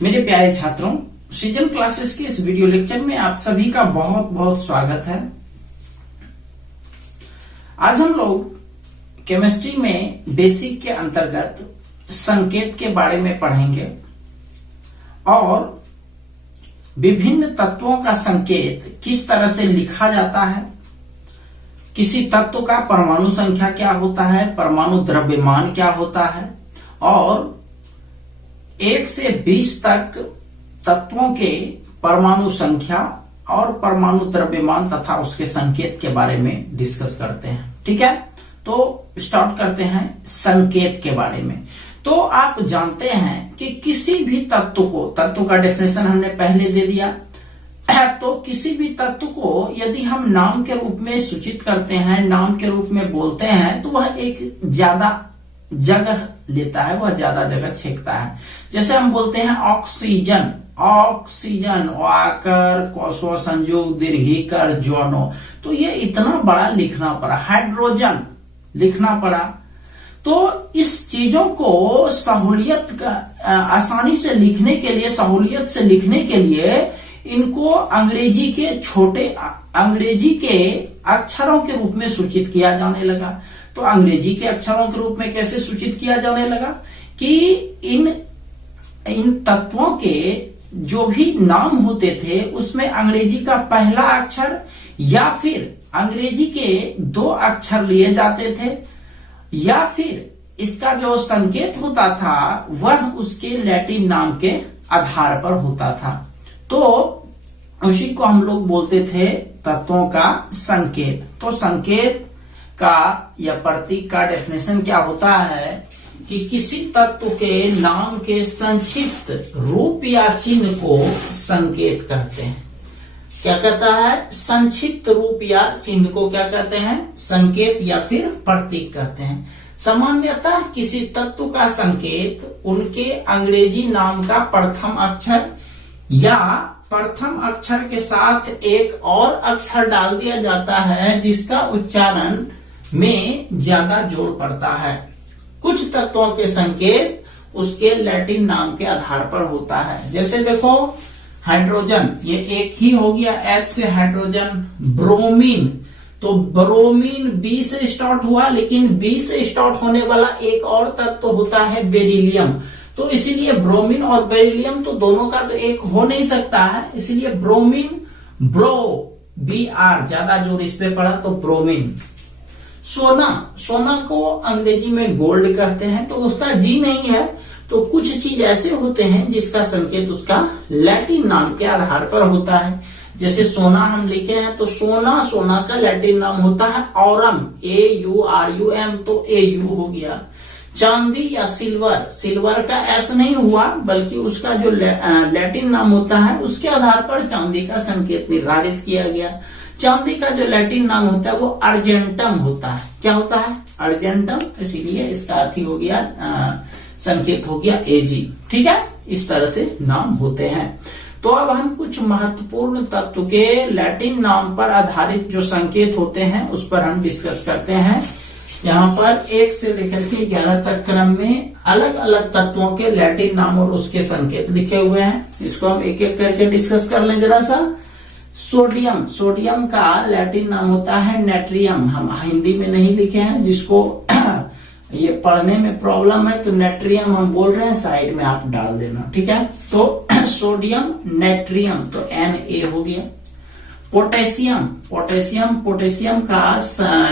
मेरे प्यारे छात्रों, सीजन क्लासेस के इस वीडियो लेक्चर में आप सभी का बहुत बहुत स्वागत है। आज हम लोग केमिस्ट्री में बेसिक के अंतर्गत संकेत के बारे में पढ़ेंगे और विभिन्न तत्वों का संकेत किस तरह से लिखा जाता है, किसी तत्व का परमाणु संख्या क्या होता है, परमाणु द्रव्यमान क्या होता है और 1 से 20 तक तत्वों के परमाणु संख्या और परमाणु द्रव्यमान तथा उसके संकेत के बारे में डिस्कस करते हैं। ठीक है, तो स्टार्ट करते हैं संकेत के बारे में। तो आप जानते हैं कि किसी भी तत्व का डेफिनेशन हमने पहले दे दिया। तो किसी भी तत्व को यदि हम नाम के रूप में सूचित करते हैं, नाम के रूप में बोलते हैं, तो वह एक ज्यादा जगह लेता है, वह ज्यादा जगह छेकता है। जैसे हम बोलते हैं ऑक्सीजन, ऑक्सीजन, वाकर, कोसवा, संयोग, दीर्घिकर, जोनो, तो ये इतना बड़ा लिखना पड़ा। हाइड्रोजन लिखना पड़ा। तो इस चीजों को आसानी से लिखने के लिए, सहूलियत से लिखने के लिए इनको अंग्रेजी के अक्षरों के रूप में सूचित किया जाने लगा। तो अंग्रेजी के अक्षरों के रूप में कैसे सूचित किया जाने लगा कि इन तत्वों के जो भी नाम होते थे उसमें अंग्रेजी का पहला अक्षर या फिर अंग्रेजी के 2 अक्षर लिए जाते थे, या फिर इसका जो संकेत होता था वह उसके लैटिन नाम के आधार पर होता था। तो उसी को हम लोग बोलते थे तत्वों का संकेत। तो संकेत का या प्रतीक का डेफिनेशन क्या होता है कि किसी तत्व के नाम के संक्षिप्त रूप या चिन्ह को संकेत कहते हैं। क्या कहता है? संक्षिप्त रूप या चिन्ह को क्या कहते हैं? संकेत या फिर प्रतीक कहते हैं। सामान्यतः किसी तत्व का संकेत उनके अंग्रेजी नाम का प्रथम अक्षर या प्रथम अक्षर के साथ एक और अक्षर डाल दिया जाता है जिसका उच्चारण में ज्यादा जोर पड़ता है। कुछ तत्वों के संकेत उसके लैटिन नाम के आधार पर होता है। जैसे देखो हाइड्रोजन, ये एक ही हो गया, H से हाइड्रोजन। ब्रोमीन, तो ब्रोमीन B से स्टार्ट हुआ, लेकिन B से स्टार्ट होने वाला एक और तत्व होता है बेरिलियम। तो इसीलिए ब्रोमीन और बेरिलियम तो दोनों का तो एक हो नहीं सकता है, इसीलिए ब्रोमीन, BR ज्यादा जोर इस पे पड़ा तो ब्रोमीन। सोना को अंग्रेजी में गोल्ड कहते हैं, तो उसका G नहीं है। तो कुछ चीज ऐसे होते हैं जिसका संकेत उसका लैटिन नाम के आधार पर होता है। जैसे सोना हम लिखे हैं तो सोना का लैटिन नाम होता है ऑरम, AURUM, तो AU हो गया। चांदी या सिल्वर का S नहीं हुआ, बल्कि उसका जो लैटिन नाम होता है उसके आधार पर चांदी का संकेत निर्धारित किया गया। चांदी का जो लैटिन नाम होता है वो अर्जेंटम होता है। क्या होता है? अर्जेंटम, इसीलिए इसका अर्थी हो गया, संकेत हो गया AG। ठीक है, इस तरह से नाम होते हैं। तो अब हम कुछ महत्वपूर्ण तत्व के लैटिन नाम पर आधारित जो संकेत होते हैं उस पर हम डिस्कस करते हैं। यहाँ पर 1 से लेकर के 11 तक क्रम में अलग अलग तत्वों के लैटिन नाम और उसके संकेत लिखे हुए हैं। इसको हम एक एक करके डिस्कस कर लें जरा सा। सोडियम का लैटिन नाम होता है नेट्रियम। हम हिंदी में नहीं लिखे हैं, जिसको ये पढ़ने में प्रॉब्लम है तो नेट्रियम हम बोल रहे हैं, साइड में आप डाल देना। ठीक है, तो सोडियम नेट्रियम, तो Na हो गया। पोटेशियम का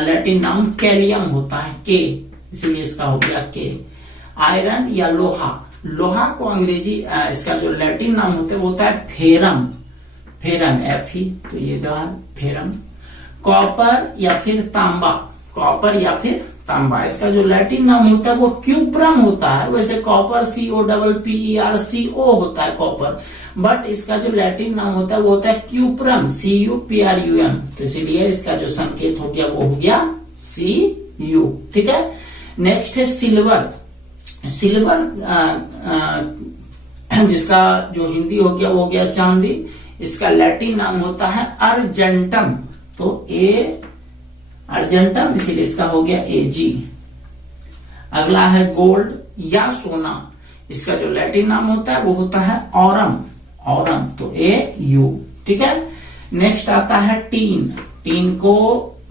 लैटिन नाम कैलियम होता है, K, इसीलिए इसका हो गया K। आयरन या लोहा को अंग्रेजी इसका जो लैटिन नाम होता है फेरम, Fe, तो ये फेरम। कॉपर या फिर तांबा, इसका जो लैटिन नाम होता है वो क्यूप्रम होता है। वैसे कॉपर COPPERCO होता है कॉपर, बट इसका जो लैटिन नाम होता है वो होता है क्यूप्रम, CUPRUM। तो इसीलिए इसका जो संकेत हो गया वो हो गया Cu। ठीक है, नेक्स्ट है सिल्वर, जिसका जो हिंदी हो गया वो हो गया चांदी। इसका लैटिन नाम होता है अर्जेंटम, तो अर्जेंटम, इसीलिए इसका हो गया AG। अगला है गोल्ड या सोना। इसका जो लैटिन नाम होता है वो होता है ऑरम, ऑरम, तो AU, ठीक है। नेक्स्ट आता है टीन, टीन को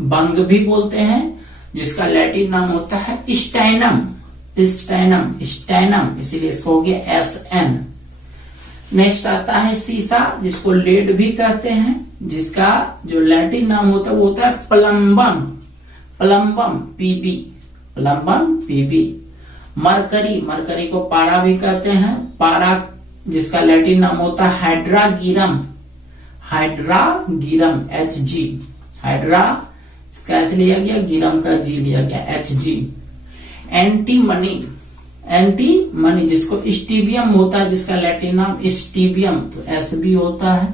बंग भी बोलते हैं, जिसका लैटिन नाम होता है स्टैनम, स्टैनम, स्टैनम, इसीलिए इसको हो गया SN। नेक्स्ट आता है सीसा, जिसको लेड भी कहते हैं, जिसका जो लैटिन नाम होता है वो होता है plumbum, plumbum, PB, plumbum, PB। Mercury, mercury को पारा भी कहते हैं, पारा, जिसका लैटिन नाम होता है हाइड्रागिरम, हाइड्रागिरम, HG, हाइड्रा, इसका H लिया गया, गिरम का G लिया गया, HG। एंटीमनी, एंटीमनी, जिसको स्टीबियम होता है, जिसका लैटिन नाम स्टीबियम, तो SB होता है।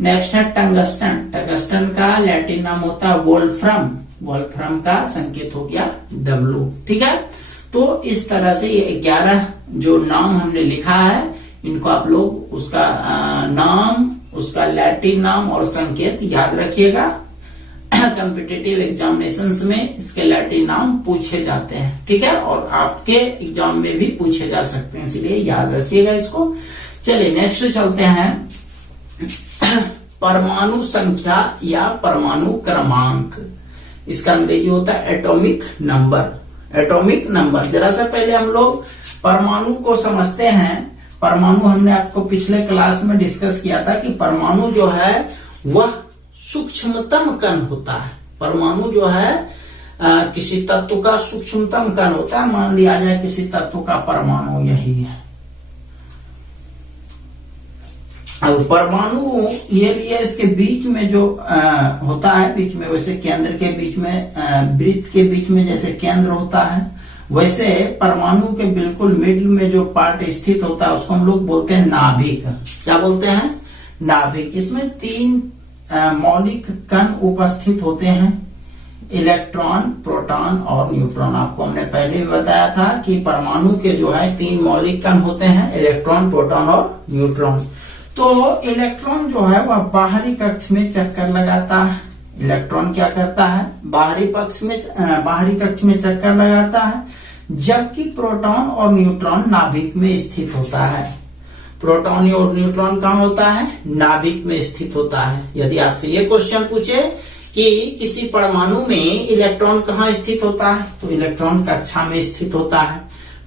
नेक्स्ट है टंगस्टन, टंगस्टन का लैटिन नाम होता है वोल्फ्रम, वोल्फ्रम का संकेत हो गया W, ठीक है। तो इस तरह से ये 11 जो नाम हमने लिखा है, इनको आप लोग उसका नाम, उसका लैटिन नाम और संकेत याद रखिएगा। कॉम्पिटिटिव एग्जामिनेशंस में इसके लैटिन नाम पूछे जाते हैं, ठीक है, और आपके एग्जाम में भी पूछे जा सकते हैं, इसलिए याद रखिएगा इसको। चलिए नेक्स्ट चलते हैं, परमाणु संख्या या परमाणु क्रमांक, इसका अंग्रेजी होता है एटॉमिक नंबर, एटॉमिक नंबर। जरा सा पहले हम लोग परमाणु को समझते हैं। परमाणु हमने आपको पिछले क्लास में डिस्कस किया था कि परमाणु जो है वह सूक्ष्मतम कण होता है। परमाणु जो है किसी तत्व का सूक्ष्मतम कण होता है। मान लिया जाए किसी तत्व का परमाणु यही है। अब परमाणु ये लिए इसके बीच में जो होता है, बीच में वैसे केंद्र के बीच में, वृत्त के बीच में जैसे केंद्र होता है, वैसे परमाणु के बिल्कुल मिडिल में जो पार्ट स्थित होता है उसको हम लोग बोलते हैं नाभिक। क्या बोलते हैं? नाभिक। इसमें 3 मौलिक कण उपस्थित होते हैं, इलेक्ट्रॉन, प्रोटॉन और न्यूट्रॉन। आपको हमने पहले भी बताया था कि परमाणु के जो है 3 मौलिक कण होते हैं, इलेक्ट्रॉन, प्रोटॉन और न्यूट्रॉन। तो इलेक्ट्रॉन जो है वह बाहरी कक्ष में चक्कर लगाता है। इलेक्ट्रॉन क्या करता है? बाहरी कक्ष में चक्कर लगाता है, जबकि प्रोटॉन और न्यूट्रॉन नाभिक में स्थित होता है। प्रोटॉन और न्यूट्रॉन कहाँ होता है? नाभिक में स्थित होता है। यदि आपसे ये क्वेश्चन पूछे कि किसी परमाणु में इलेक्ट्रॉन कहाँ स्थित होता है, तो इलेक्ट्रॉन कक्षा में स्थित होता है।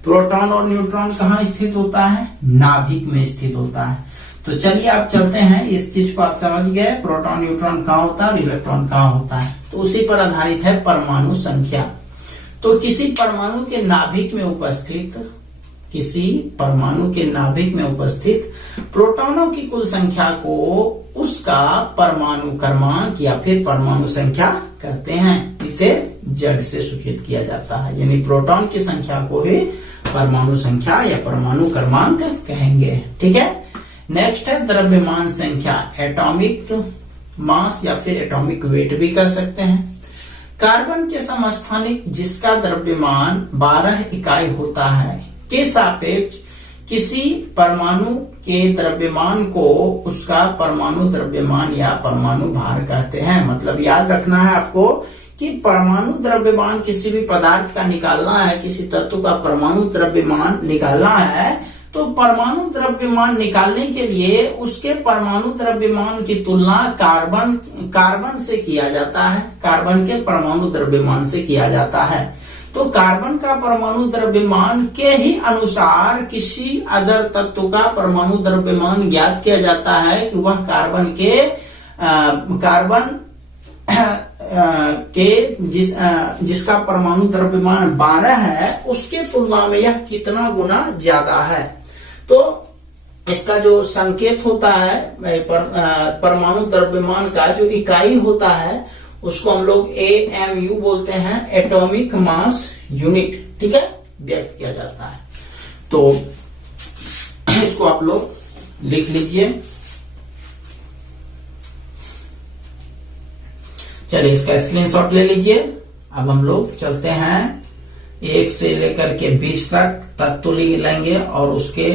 प्रोटॉन और न्यूट्रॉन कहाँ स्थित होता है? नाभिक में स्थित होता है। तो चलिए आप चलते हैं, इस चीज को आप समझ गए, प्रोटॉन न्यूट्रॉन कहाँ होता है और इलेक्ट्रॉन कहाँ होता है। तो उसी पर आधारित है परमाणु संख्या। तो किसी परमाणु के नाभिक में उपस्थित प्रोटॉनों की कुल संख्या को उसका परमाणु क्रमांक या फिर परमाणु संख्या कहते हैं। इसे Z से सूचित किया जाता है, यानी प्रोटॉन की संख्या को ही परमाणु संख्या या परमाणु क्रमांक कहेंगे। ठीक है। नेक्स्ट है द्रव्यमान संख्या, एटॉमिक मास या फिर एटॉमिक वेट भी कह सकते हैं। कार्बन के समस्थानिक जिसका द्रव्यमान 12 इकाई होता है के सापेक्ष किसी परमाणु के द्रव्यमान को उसका परमाणु द्रव्यमान या परमाणु भार कहते हैं। मतलब याद रखना है आपको कि परमाणु द्रव्यमान किसी भी पदार्थ का निकालना है, किसी तत्व का परमाणु द्रव्यमान निकालना है, तो परमाणु द्रव्यमान निकालने के लिए उसके परमाणु द्रव्यमान की तुलना कार्बन से किया जाता है, कार्बन के परमाणु द्रव्यमान से किया जाता है। तो कार्बन का परमाणु द्रव्यमान के ही अनुसार किसी अदर तत्व का परमाणु द्रव्यमान ज्ञात किया जाता है कि वह कार्बन के जिसका परमाणु द्रव्यमान 12 है उसके तुलना में यह कितना गुना ज्यादा है। तो इसका जो संकेत होता है परमाणु द्रव्यमान का जो इकाई होता है उसको हम लोग AMU बोलते हैं, एटॉमिक मास यूनिट। ठीक है, व्यक्त किया जाता है। तो इसको आप लोग लिख लीजिए। चलिए इसका स्क्रीनशॉट ले लीजिए। अब हम लोग चलते हैं 1 से लेकर के 20 तक तत्व लेंगे और उसके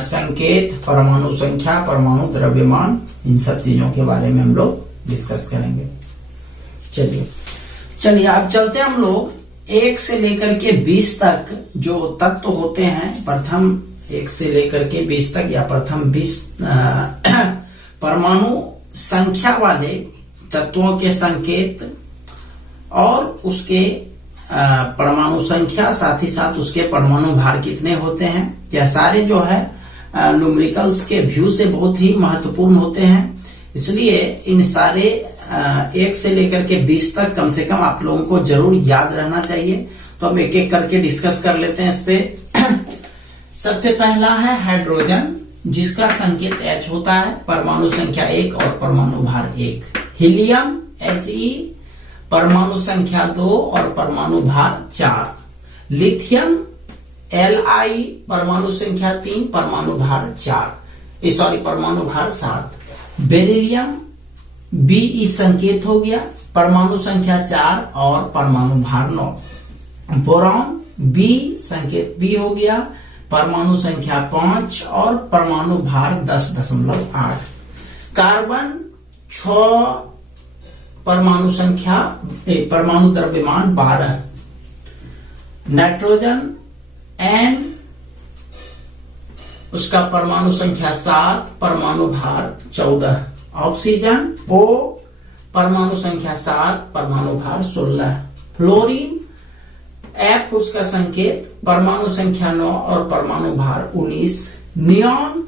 संकेत, परमाणु संख्या, परमाणु द्रव्यमान, इन सब चीजों के बारे में हम लोग डिस्कस करेंगे। चलिए आप चलते हैं हम लोग 1 से लेकर के 20 तक जो तत्व होते हैं। प्रथम 1 से लेकर के 20 तक या प्रथम 20 परमाणु संख्या वाले तत्वों के संकेत और उसके परमाणु संख्या, साथ ही साथ उसके परमाणु भार कितने होते हैं, यह सारे जो है न्यूमेरिकल्स के व्यू से बहुत ही महत्वपूर्ण होते हैं। इसलिए इन सारे 1 से लेकर के 20 तक कम से कम आप लोगों को जरूर याद रहना चाहिए। तो हम एक एक करके डिस्कस कर लेते हैं इस पे। सबसे पहला है हाइड्रोजन, जिसका संकेत H होता है, परमाणु संख्या 1 और परमाणु भार 1। हीलियम He, परमाणु संख्या 2 और परमाणु भार 4। लिथियम Li, परमाणु संख्या 3, परमाणु भार 4, सॉरी परमाणु भार 7। बेरिलियम Be संकेत हो गया, परमाणु संख्या 4 और परमाणु भार 9। बोरॉन B संकेत B हो गया, परमाणु संख्या 5 और परमाणु भार 10.8। कार्बन 6, परमाणु संख्या परमाणु द्रव्यमान 12। नाइट्रोजन N, उसका परमाणु संख्या 7, परमाणु भार 14। ऑक्सीजन O, परमाणु संख्या 7, परमाणु भार 16। फ्लोरीन F, उसका संकेत परमाणु संख्या 9 और परमाणु भार 19। नियॉन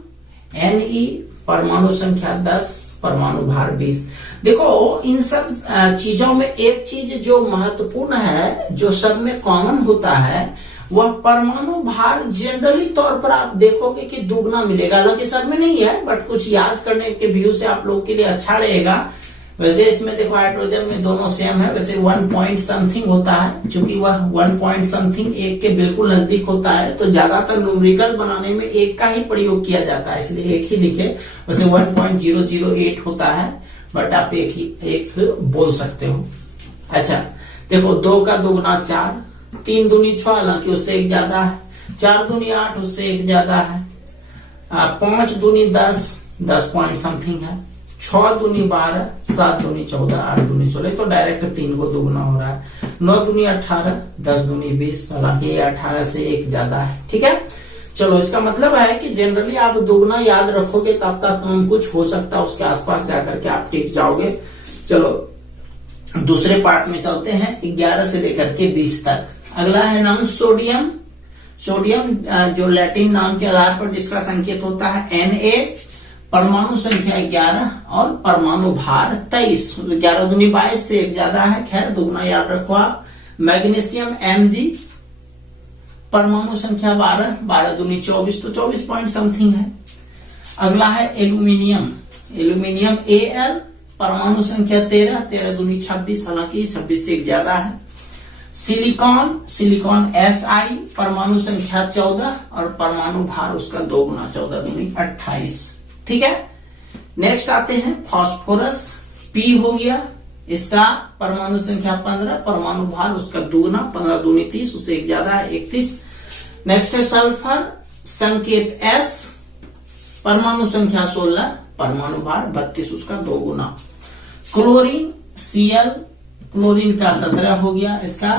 Ne, परमाणु संख्या 10, परमाणु भार 20। देखो इन सब चीजों में एक चीज जो महत्वपूर्ण है, जो सब में कॉमन होता है, वह परमाणु भार जनरली तौर पर आप देखोगे कि दुगना मिलेगा। हालांकि सब में नहीं है, बट कुछ याद करने के व्यू से आप लोग के लिए अच्छा रहेगा। वैसे इसमें देखो हाइड्रोजन में दोनों सेम है, वैसे 1 पॉइंट समथिंग होता है, क्योंकि वह 1 पॉइंट समथिंग 1 के बिल्कुल नजदीक होता है, तो ज्यादातर न्यूमेरिकल बनाने में 1 का ही प्रयोग किया जाता है, इसलिए 1 ही लिखे। वैसे 1.008 होता है, बट आप एक बोल सकते हो। अच्छा देखो 2 का दुगना 4, 3 दूनी 6, हालांकि उससे 1 ज्यादा है, 4 दूनी 8, उससे 1 ज्यादा है, 5 दूनी 10, 10 पॉइंट समथिंग है, 6 दूनी 12, 7 दूनी 14, 8 दूनी 16, तो डायरेक्ट 3 को दुगना हो रहा है। 9 दूनी 18, 10 दूनी 20, हालांकि ये 18 से 1 ज्यादा है। ठीक है, चलो इसका मतलब है कि जनरली आप दुगना याद रखोगे तो आपका काम कुछ हो सकता है, उसके आसपास जाकर के आप टिक जाओगे। चलो दूसरे पार्ट में चलते हैं, 11 से लेकर के 20 तक। अगला है नाम सोडियम। सोडियम जो लैटिन नाम के आधार पर जिसका संकेत होता है Na, परमाणु संख्या 11 और परमाणु भार 23। 11 दूनी 22 से 1 ज्यादा है, खैर दुगना याद रखो आप। मैग्नीशियम Mg, परमाणु संख्या 12, 12 दूनी 24, तो 24 पॉइंट समथिंग है। अगला है एल्यूमिनियम। एल्यूमिनियम Al, परमाणु संख्या 13, 13 दूनी 26, हालांकि 26 से 1 ज्यादा है। सिलिकॉन, सिलिकॉन Si, परमाणु संख्या 14 और परमाणु भार उसका 2 गुना 14 दूनी 28। ठीक है, नेक्स्ट आते हैं फास्फोरस। P हो गया, इसका परमाणु संख्या 15, परमाणु भार उसका 2 गुना, 15 दूनी 30, उससे 1 ज्यादा है 31। नेक्स्ट है सल्फर, संकेत S, परमाणु संख्या 16, परमाणु भार 32, उसका 2 गुना। क्लोरीन Cl, क्लोरीन का 17 हो गया, इसका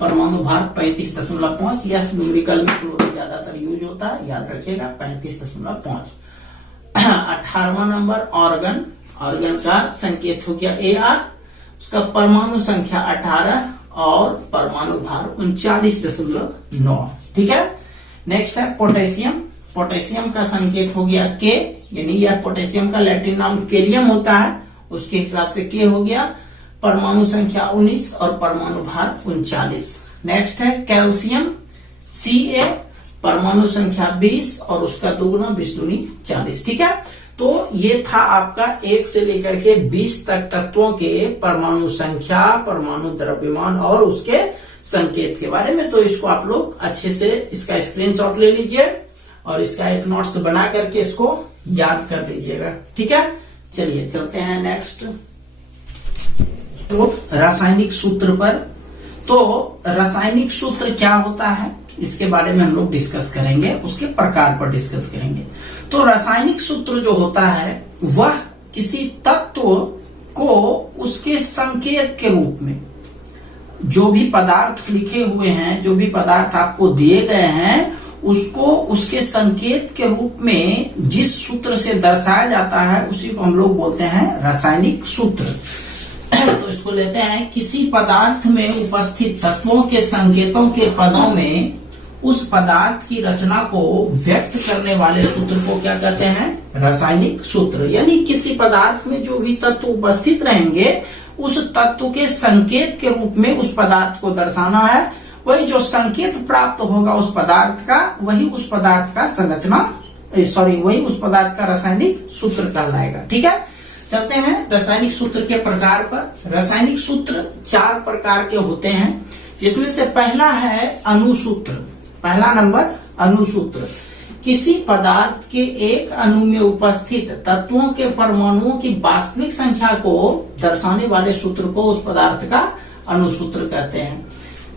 परमाणु भार 35.5। यह न्यूमेरिकल में क्लोरीन ज्यादातर यूज होता है, याद रखिएगा 35.5। 18वां नंबर ऑर्गन। ऑर्गन का संकेत हो गया Ar, उसका परमाणु संख्या 18 और परमाणु भार 39.9। ठीक है, नेक्स्ट है पोटेशियम। पोटेशियम का संकेत हो गया K, यानी यह पोटेशियम का लैटिन नाम केलियम होता है, उसके हिसाब से K हो गया, परमाणु संख्या 19 और परमाणु भार 39। नेक्स्ट है कैल्शियम Ca, परमाणु संख्या 20 और उसका 2 गुना 20 दूनी 40। ठीक है, तो ये था आपका 1 से लेकर के 20 तक तत्वों के परमाणु संख्या, परमाणु द्रव्यमान और उसके संकेत के बारे में। तो इसको आप लोग अच्छे से इसका स्क्रीनशॉट ले लीजिए और इसका एक नोट्स बना करके इसको याद कर लीजिएगा। ठीक है, चलिए चलते हैं नेक्स्ट तो रासायनिक सूत्र पर। तो रासायनिक सूत्र क्या होता है इसके बारे में हम लोग डिस्कस करेंगे, उसके प्रकार पर डिस्कस करेंगे। तो रासायनिक सूत्र जो होता है वह किसी तत्व को उसके संकेत के रूप में, जो भी पदार्थ लिखे हुए हैं, जो भी पदार्थ आपको दिए गए हैं, उसको उसके संकेत के रूप में जिस सूत्र से दर्शाया जाता है उसी को हम लोग बोलते हैं रासायनिक सूत्र। तो इसको लेते हैं, किसी पदार्थ में उपस्थित तत्वों के संकेतों के पदों में उस पदार्थ की रचना को व्यक्त करने वाले सूत्र को क्या कहते हैं? रासायनिक सूत्र। यानी किसी पदार्थ में जो भी तत्व उपस्थित रहेंगे उस तत्व के संकेत के रूप में उस पदार्थ को दर्शाना है। वही जो संकेत प्राप्त होगा उस पदार्थ का, वही उस पदार्थ का वही उस पदार्थ का रासायनिक सूत्र कहलाएगा। ठीक है, चलते हैं रासायनिक सूत्र के प्रकार पर। रासायनिक सूत्र 4 प्रकार के होते हैं, जिसमें से पहला है अणुसूत्र। पहला नंबर अणुसूत्र। किसी पदार्थ के एक अणु में उपस्थित तत्वों के परमाणुओं की वास्तविक संख्या को दर्शाने वाले सूत्र को उस पदार्थ का अणुसूत्र कहते हैं।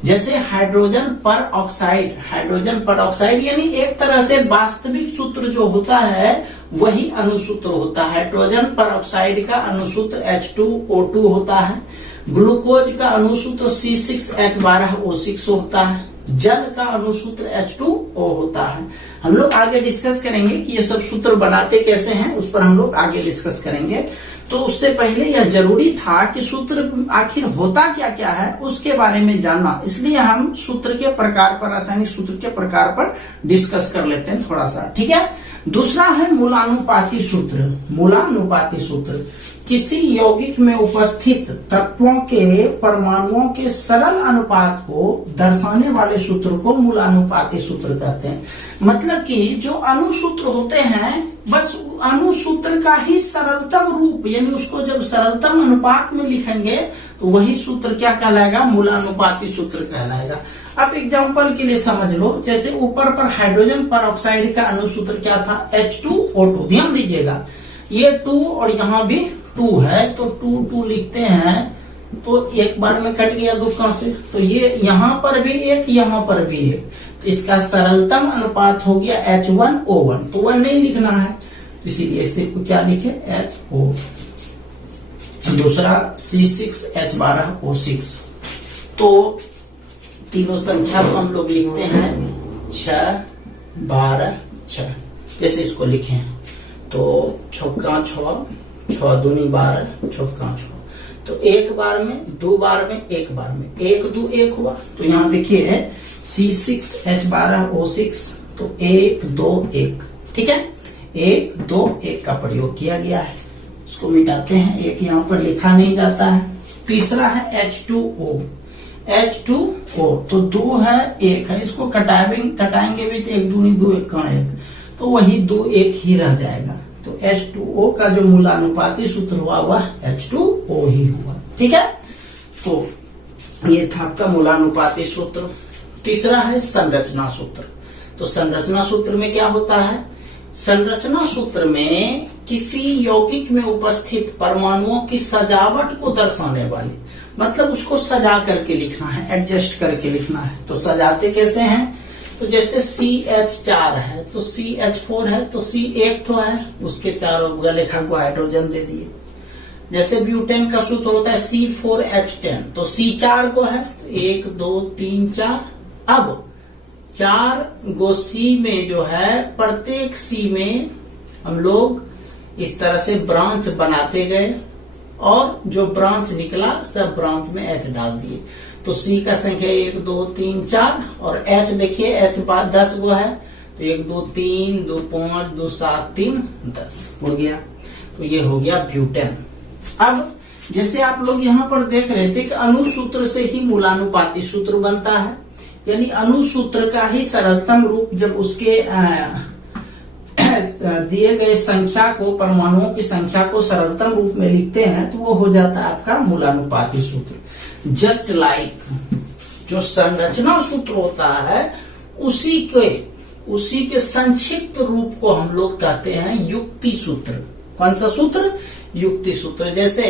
जैसे हाइड्रोजन पर ऑक्साइड यानी एक तरह से वास्तविक सूत्र जो होता है वही अणुसूत्र होता है। हाइड्रोजन पर ऑक्साइड का अणुसूत्र H2O2 होता है। ग्लूकोज का अणुसूत्र C6H12O6 होता है। जल का अणुसूत्र H2O होता है। हम लोग आगे डिस्कस करेंगे कि ये सब सूत्र बनाते कैसे हैं, उस पर हम लोग आगे डिस्कस करेंगे। तो उससे पहले यह जरूरी था कि सूत्र आखिर होता क्या क्या है उसके बारे में जानना, इसलिए हम सूत्र के प्रकार पर, रासायनिक सूत्र के प्रकार पर डिस्कस कर लेते हैं थोड़ा सा। ठीक है, दूसरा है मूलानुपाती सूत्र। मूलानुपाती सूत्र किसी यौगिक में उपस्थित तत्वों के परमाणुओं के सरल अनुपात को दर्शाने वाले सूत्र को मूलानुपाती सूत्र कहते हैं। मतलब कि जो अणुसूत्र होते हैं बस अणुसूत्र का ही सरलतम रूप, यानी उसको जब सरलतम अनुपात में लिखेंगे तो वही सूत्र क्या कहलाएगा? मूलानुपाती सूत्र कहलाएगा। अब एग्जांपल के लिए समझ लो, जैसे ऊपर पर हाइड्रोजन पर ऑक्साइड का अणुसूत्र क्या था? H2O2। ध्यान दीजिएगा, ये 2 और यहाँ भी 2 है, तो 2 लिखते हैं तो एक बार में कट गया दुक्का से, तो ये यहाँ पर भी एक, यहाँ पर भी एक, तो इसका सरलतम अनुपात हो गया H1O1। तो 1 नहीं लिखना है, इसीलिए सिर्फ क्या लिखे? HO। दूसरा C6H12O6। तो तीनों संख्या को हम लोग लिखते हैं 6, 12, 6। जैसे इसको लिखे तो 6 6, 6 दूनी 12, 6 6। तो एक बार में, 2 बार में, एक बार में, 1 2 1 हुआ। तो यहाँ देखिए C6H12O6, तो 1 2 1। ठीक है, 1 2 1 का प्रयोग किया गया है। इसको मिटाते हैं, एक यहाँ पर लिखा नहीं जाता है। तीसरा है H2O। तो 2 है, 1 है, इसको कटाएंगे भी तो 1 दूनी 2 1 का 1, तो वही 2 1 ही रह जाएगा। तो H2O का जो मूलानुपाती सूत्र हुआ वह H2O ही हुआ। ठीक है, तो ये था आपका मूलानुपाती सूत्र। तीसरा है संरचना सूत्र। तो संरचना सूत्र में क्या होता है? संरचना सूत्र में किसी यौगिक में उपस्थित परमाणुओं की सजावट को दर्शाने वाली, मतलब उसको सजा करके लिखना है, एडजस्ट करके लिखना है। तो सजाते कैसे हैं? तो जैसे CH4 है तो CH4 है, तो C एक ठो है, उसके चारों गलेखा को हाइड्रोजन दे दिए। जैसे ब्यूटेन का सूत्र होता है C4H10, तो C4 को है, तो 1 2 3 4। अब 4 गो C में जो है, प्रत्येक C में हम लोग इस तरह से ब्रांच बनाते गए और जो ब्रांच निकला सब ब्रांच में H डाल दिए। तो C का संख्या 1 2 3 4 और H देखिए H 10 गो है, तो 1 2 3 2 5 2 7 3 10 हो गया। तो ये हो गया ब्यूटेन। अब जैसे आप लोग यहाँ पर देख रहे थे कि अणुसूत्र से ही मूलानुपाती सूत्र बनता है, यानी अणुसूत्र का ही सरलतम रूप जब उसके दिए गए संख्या को, परमाणुओं की संख्या को सरलतम रूप में लिखते हैं तो वो हो जाता है आपका मूलानुपाती सूत्र। जस्ट लाइक जो संरचना सूत्र होता है उसी के संक्षिप्त रूप को हम लोग कहते हैं युक्ति सूत्र। कौन सा सूत्र? युक्ति सूत्र। जैसे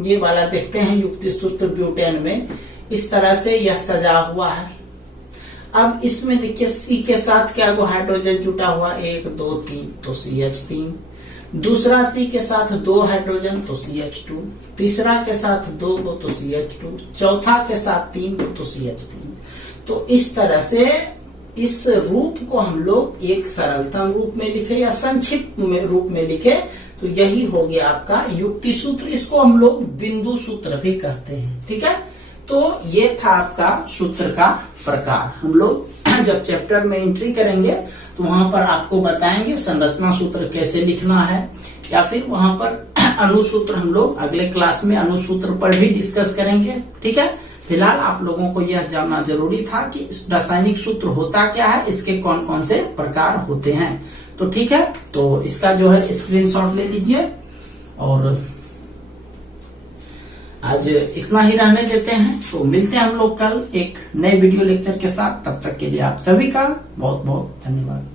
ये वाला देखते हैं युक्ति सूत्र ब्यूटेन में, इस तरह से यह सजा हुआ है। अब इसमें देखिए C के साथ क्या को हाइड्रोजन जुटा हुआ, 1 2 3 तो CH3। दूसरा C के साथ 2 हाइड्रोजन तो CH2। तीसरा के साथ 2 तो CH2। चौथा के साथ 3 तो CH3। तो इस तरह से इस रूप को हम लोग एक सरलतम रूप में लिखे या संक्षिप्त रूप में लिखे तो यही हो गया आपका युक्ति सूत्र। इसको हम लोग बिंदु सूत्र भी कहते हैं। ठीक है, तो ये था आपका सूत्र का प्रकार। हम लोग जब चैप्टर में एंट्री करेंगे तो वहां पर आपको बताएंगे संरचना सूत्र कैसे लिखना है, या फिर वहां पर अनुसूत्र हम लोग अगले क्लास में अनुसूत्र पर भी डिस्कस करेंगे। ठीक है, फिलहाल आप लोगों को यह जानना जरूरी था कि रासायनिक सूत्र होता क्या है, इसके कौन कौन से प्रकार होते हैं। तो ठीक है, तो इसका जो है स्क्रीनशॉट ले लीजिए और आज इतना ही रहने देते हैं। तो मिलते हैं हम लोग कल एक नए वीडियो लेक्चर के साथ। तब तक के लिए आप सभी का बहुत बहुत धन्यवाद।